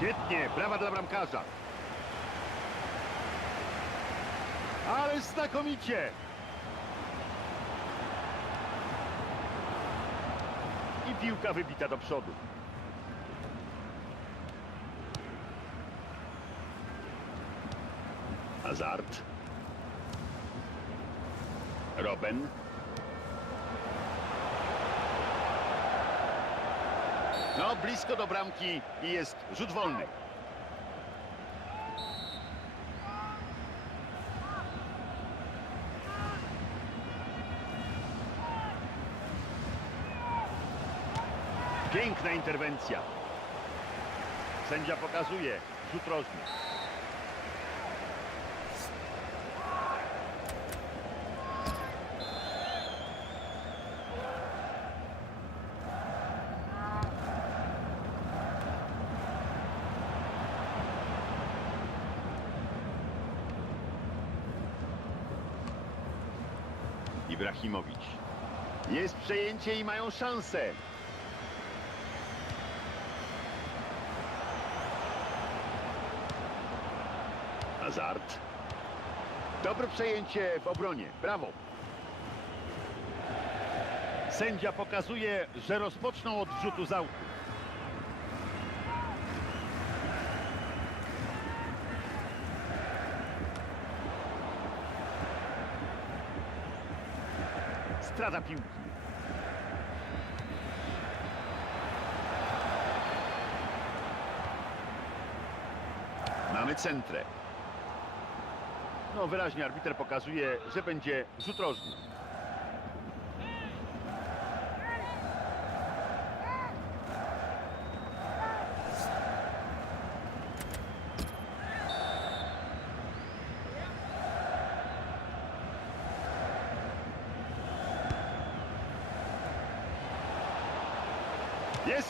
Świetnie, brawa dla bramkarza. Ale znakomicie. I piłka wybita do przodu. Hazard. Robben. No, blisko do bramki i jest rzut wolny. Piękna interwencja. Sędzia pokazuje rzut rożny. Ibrahimowicz. Jest przejęcie i mają szansę. Hazard. Dobre przejęcie w obronie. Brawo. Sędzia pokazuje, że rozpoczną od rzutu z. Strata piłki. Mamy centrę. No wyraźnie arbiter pokazuje, że będzie rzut rożny.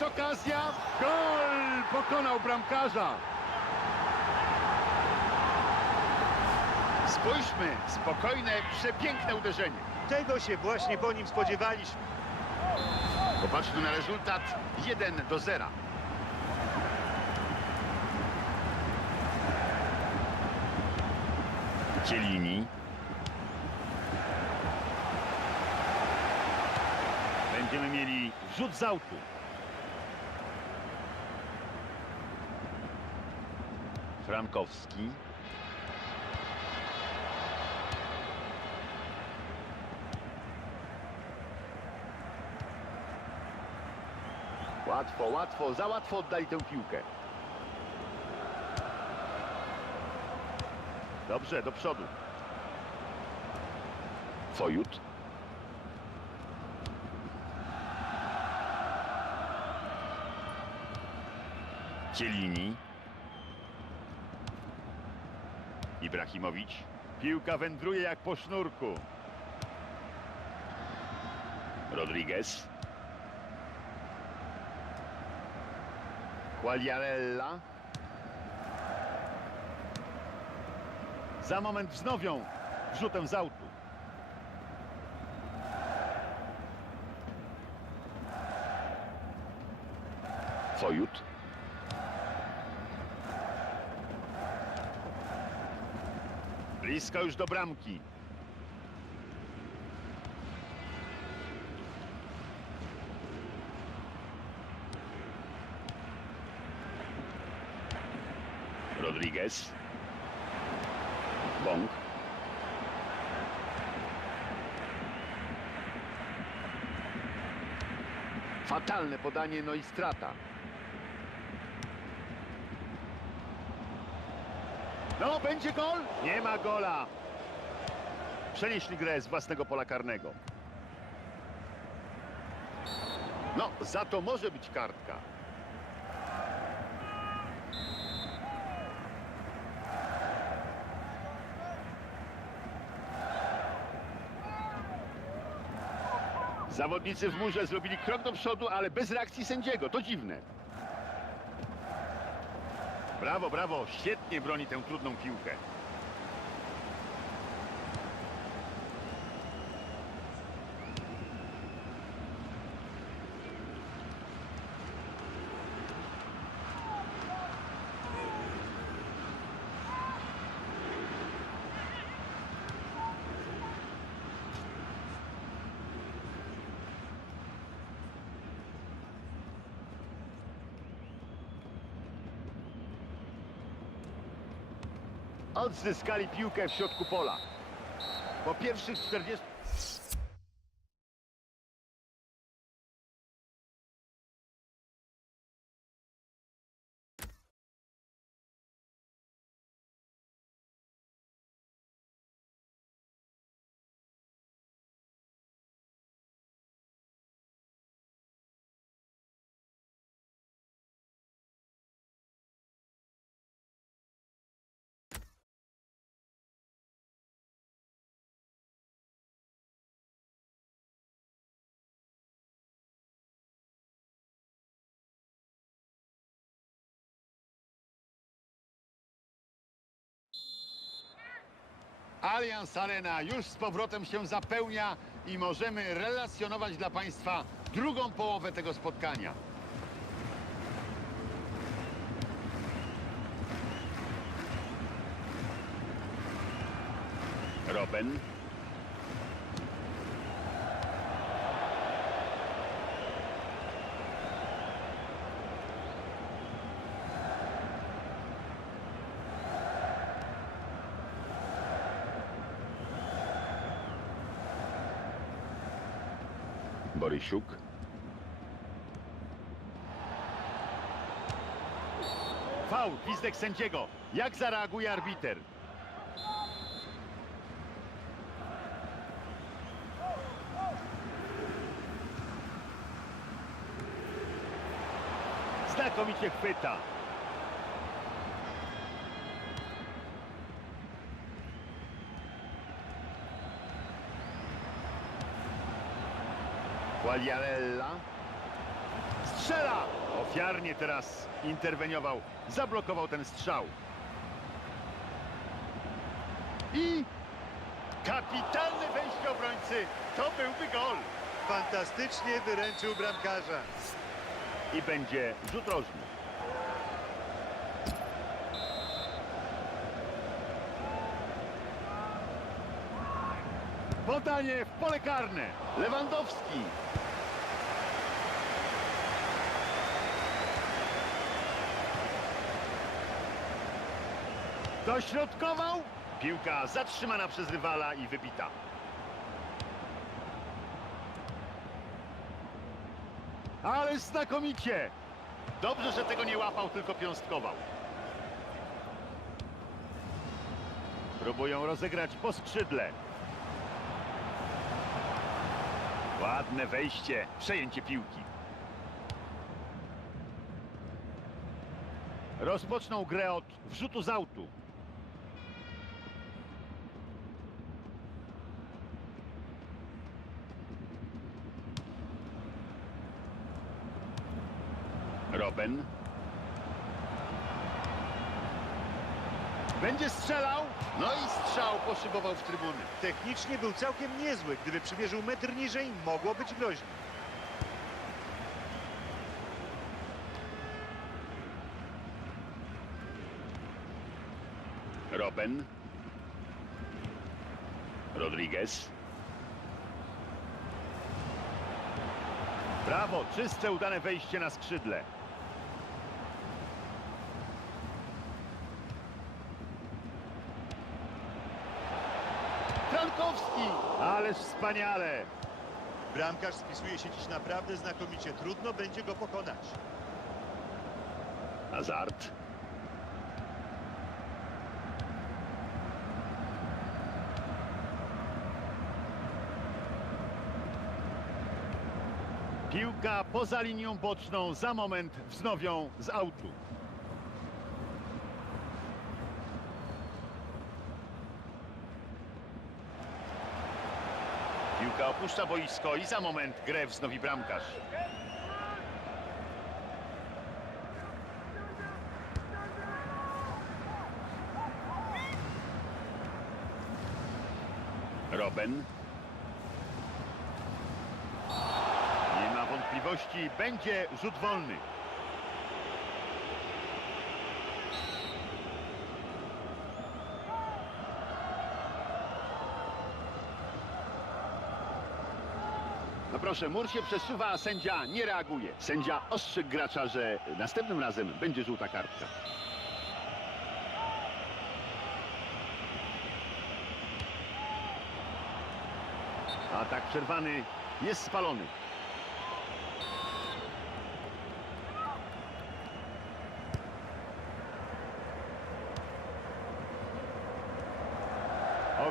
Jest okazja. Gol! Pokonał bramkarza. Spójrzmy, spokojne, przepiękne uderzenie. Tego się właśnie po nim spodziewaliśmy. Popatrzmy na rezultat 1 do 0. Cielini. Będziemy mieli rzut z autu. Frankowski. Łatwo, łatwo, za łatwo oddali tę piłkę. Dobrze, do przodu. Fojut. Cielini. Ibrahimowicz. Piłka wędruje jak po sznurku. Rodriguez. Quagliarella. Za moment wznowią rzutem z autu. Fojut. Blisko już do bramki. Rodriguez. Bąk. Fatalne podanie, no i strata. No, będzie gol? Nie ma gola. Przenieśli grę z własnego pola karnego. No, za to może być kartka. Zawodnicy w murze zrobili krok do przodu, ale bez reakcji sędziego. To dziwne. Brawo, brawo. Świetnie broni tę trudną piłkę. Odzyskali piłkę w środku pola. Po pierwszych 40... Allianz Arena już z powrotem się zapełnia i możemy relacjonować dla Państwa drugą połowę tego spotkania. Robben. Borysiuk. Faul, gwizdek sędziego. Jak zareaguje arbiter? Znakomicie chwyta. Quagliarella. Strzela! Ofiarnie teraz interweniował. Zablokował ten strzał. I kapitalne wejście obrońcy. To byłby gol. Fantastycznie wyręczył bramkarza. I będzie rzut rożny. Podanie w pole karne. Lewandowski. Dośrodkował. Piłka zatrzymana przez rywala i wybita. Ale znakomicie! Dobrze, że tego nie łapał, tylko piąstkował. Próbują rozegrać po skrzydle. Ładne wejście, przejęcie piłki. Rozpoczną grę od wrzutu z autu. Robben. Będzie strzelał. No i strzał poszybował w trybuny. Technicznie był całkiem niezły. Gdyby przymierzył metr niżej, mogło być groźnie. Robben. Rodriguez. Brawo, czyste, udane wejście na skrzydle. Frankowski! Ależ wspaniale! Bramkarz spisuje się dziś naprawdę znakomicie. Trudno będzie go pokonać. Hazard. Piłka poza linią boczną za moment wznowią z autu. Piłka opuszcza boisko i za moment grę wznowi bramkarz. Robben. Nie ma wątpliwości, będzie rzut wolny. proszę, mur się przesuwa, a sędzia nie reaguje. Sędzia ostrzegł gracza, że następnym razem będzie żółta kartka. A tak przerwany jest spalony.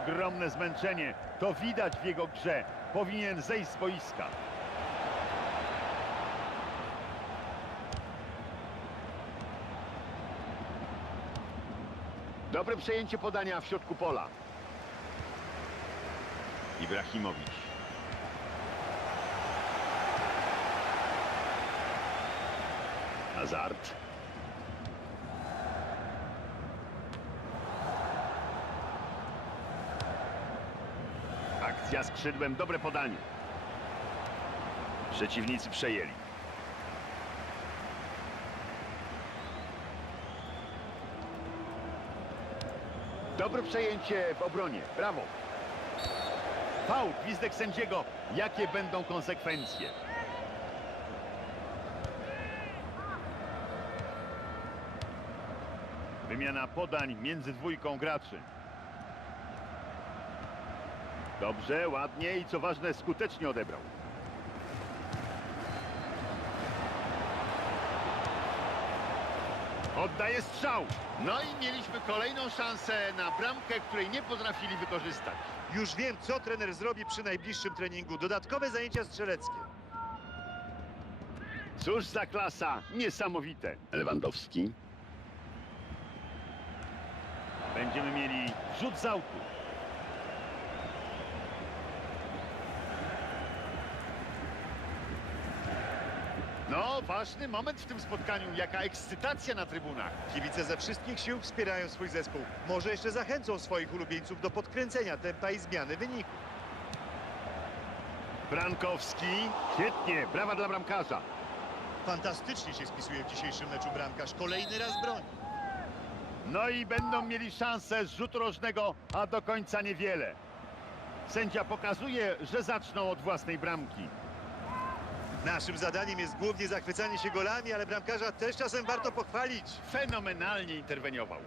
Ogromne zmęczenie. To widać w jego grze. Powinien zejść z boiska. Dobre przejęcie podania w środku pola. Ibrahimowicz. Hazard. Akcja skrzydłem, dobre podanie. Przeciwnicy przejęli. Dobre przejęcie w obronie. Brawo. Faul, gwizdek sędziego. Jakie będą konsekwencje? Wymiana podań między dwójką graczy. Dobrze, ładnie i co ważne skutecznie odebrał. Oddaje strzał. No i mieliśmy kolejną szansę na bramkę, której nie potrafili wykorzystać. Już wiem, co trener zrobi przy najbliższym treningu. Dodatkowe zajęcia strzeleckie. Cóż za klasa, niesamowite. Lewandowski. Będziemy mieli rzut z autu. No, ważny moment w tym spotkaniu. Jaka ekscytacja na trybunach. Kibice ze wszystkich sił wspierają swój zespół. Może jeszcze zachęcą swoich ulubieńców do podkręcenia tempa i zmiany wyniku. Brankowski. Świetnie, brawa dla bramkarza. Fantastycznie się spisuje w dzisiejszym meczu bramkarz. Kolejny raz broni. No i będą mieli szansę z rzutu rożnego, a do końca niewiele. Sędzia pokazuje, że zaczną od własnej bramki. Naszym zadaniem jest głównie zachwycanie się golami, ale bramkarza też czasem warto pochwalić. Fenomenalnie interweniował.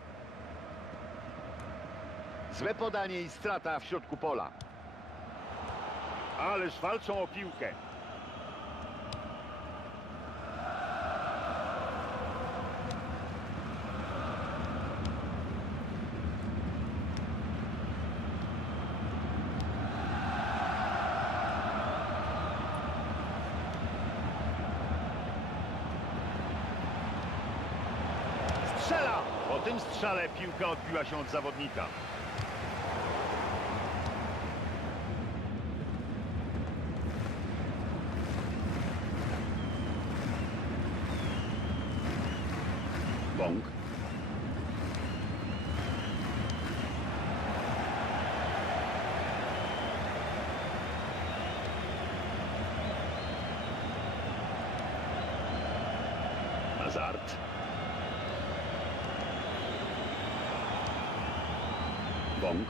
Złe podanie i strata w środku pola. Ależ walczą o piłkę. Strzela! Po tym strzale piłka odbiła się od zawodnika. Bąk. Hazard. Bąk.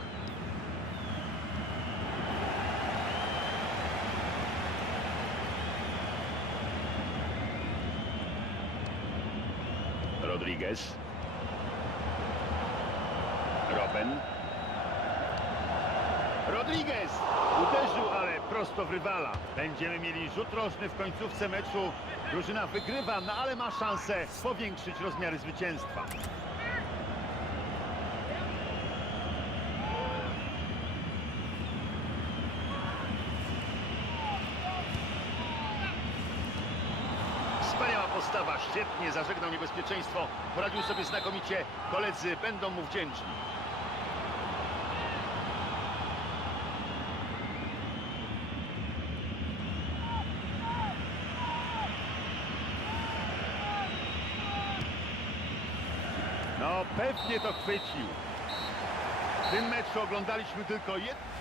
Robben. Rodriguez! Uderzył, ale prosto w rywala. Będziemy mieli rzut rożny w końcówce meczu. Drużyna wygrywa, no ale ma szansę powiększyć rozmiary zwycięstwa. Niebezpieczeństwo, poradził sobie znakomicie, koledzy będą mu wdzięczni. No pewnie to chwycił. W tym meczu oglądaliśmy tylko jedno